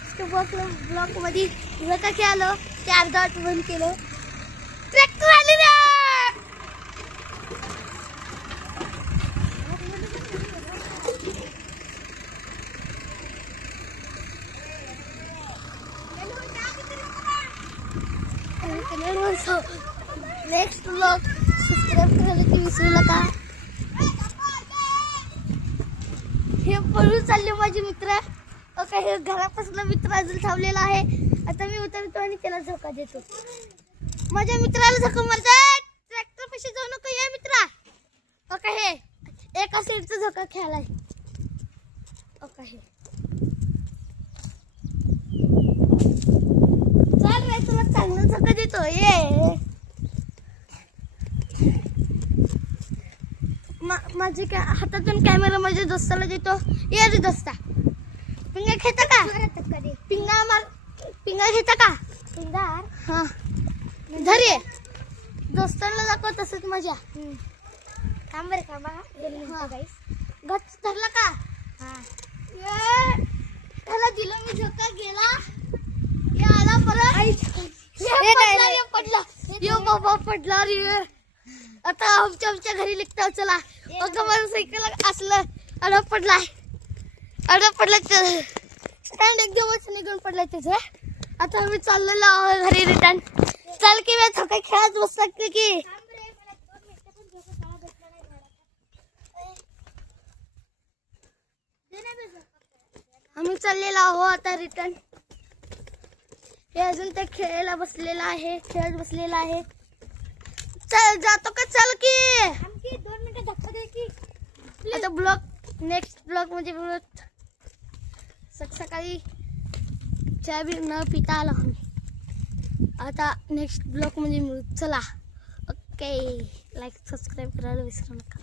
Next block मध्ये काय केलं ते अर्धा बंद केलं. ट्रॅक्टर आले रे. नेक्स्ट ब्लॉग सबस्क्राईब करायला की विसरू नका. हे पळून चालले माझे मित्र. हे घरापासून मित्र अजून थांबलेला आहे. आता मी उतरतो आणि त्याला झोका देतो. माझ्या मित्राला झोका मारतात. ट्रॅक्टर पाशी जाऊ नको या मित्रा. हे एका साईडचा झोका खेळालाय. हे चल रे तुला चांगला झोका देतो. ये माझे हातातून कॅमेरा माझ्या दोस्ताला देतो. ये रे दोस्ता. पिंगा घेता का? पिंगा घेता का? पिंगार हा धर ये. दोस्ताला दाखव तसंच माझ्या. थांब रे थांबा. गच धरला का? त्याला दिलं मी झोका गेला. ये आला परत. पडला. यो बाबा पडला रे. आता आमच्या घरी निघता. चला बघा माझं सायकल असलं अडा पडलाय. स्टँड एकदमच निघून पडलाय त्याचं. आता आम्ही चाललेलो आहोत घरी रिटर्न. चल की मी झोका खेळत बसू शकते की. आम्ही चाललेलो आहोत आता रिटर्न. हे अजून ते खेळायला बसलेला आहे. खेळत बसलेला आहे. चल जातो का? चल की 2 मिनिटं धक्का दे की. आता ब्लॉग नेक्स्ट ब्लॉग मध्ये बोलत सकाळी चहा बी न पिता आलो आम्ही. आता नेक्स्ट ब्लॉग मध्ये मिळू. चला ओके. लाईक सबस्क्राईब करायला विसरू नका.